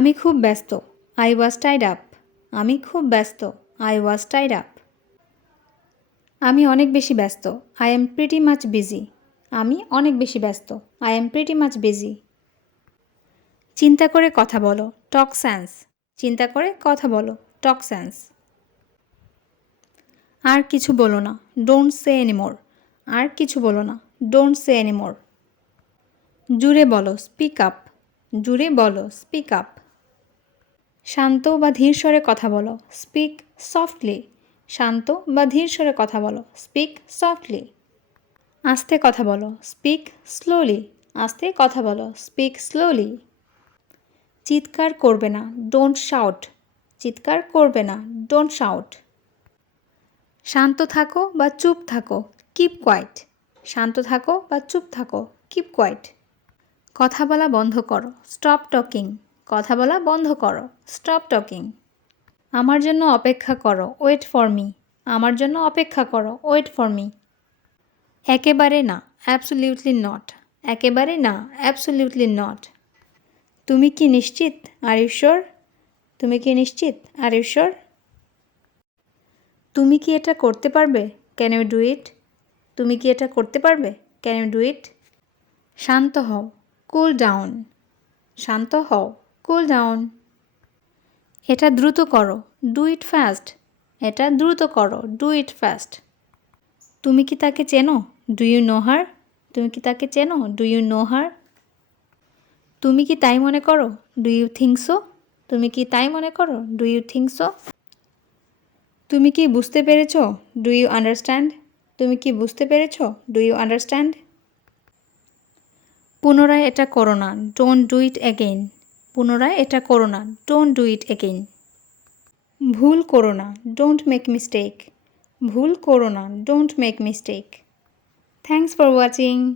আমি খুব ব্যস্ত। I was Tide up. আমি খুব ব্যস্ত। I was Tide up. আমি অনেক বেশি ব্যস্ত। I am pretty much busy. আমি অনেক বেশি ব্যস্ত। I am pretty much busy. চিন্তা করে কথা বলো। টক সেন্স। চিন্তা করে কথা বলো। টক সেন্স। আর কিছু বলো না। Don't say anymore. আর কিছু বলো না। Don't say anymore. জুড়ে বলো। Speak up. জুড়ে বলো। Speak up. শান্ত বা ধীর স্বরে কথা বলো। Speak softly. শান্ত বা ধীর স্বরে কথা বলো। Speak softly. আস্তে কথা বলো। Speak slowly. আস্তে কথা বলো। Speak slowly. চিৎকার করবে না। Don't shout. চিৎকার করবে না। Don't shout. শান্ত থাকো বা চুপ থাকো। Keep quite. শান্ত থাকো বা চুপ থাকো। Keep quiet. কথা বলা বন্ধ করো। Stop talking. কথা বলা বন্ধ করো। Stop talking. আমার জন্য অপেক্ষা করো। Wait for me. আমার জন্য অপেক্ষা করো। Wait for me. একেবারে না। Absolutely not. একেবারে না। Absolutely not. তুমি কি নিশ্চিত? Are you sure? তুমি কি নিশ্চিত? Are you sure? তুমি কি এটা করতে পারবে? Can you do it? তুমি কি এটা করতে পারবে? ক্যান ইউ ডু ইট? শান্ত হও। Cool down. শান্ত হও। Cool down. এটা দ্রুত করো। Do it fast. এটা দ্রুত করো। Do it fast. তুমি কি তাকে চেনো? Do you know her? তুমি কি তাকে চেনো? Do you know her? তুমি কি তাই মনে করো? Do you think so? তুমি কি তাই মনে করো? Do you think so? তুমি কি বুঝতে পেরেছ? Do you understand? তুমি কি বুঝতে পেরেছ? Do you understand? পুনরায় এটা করো না। Don't do it again. পুনরায় এটা করো না। Don't do it again. ভুল করো না। Don't make mistake. ভুল করো না। Don't make mistake. Thanks for watching.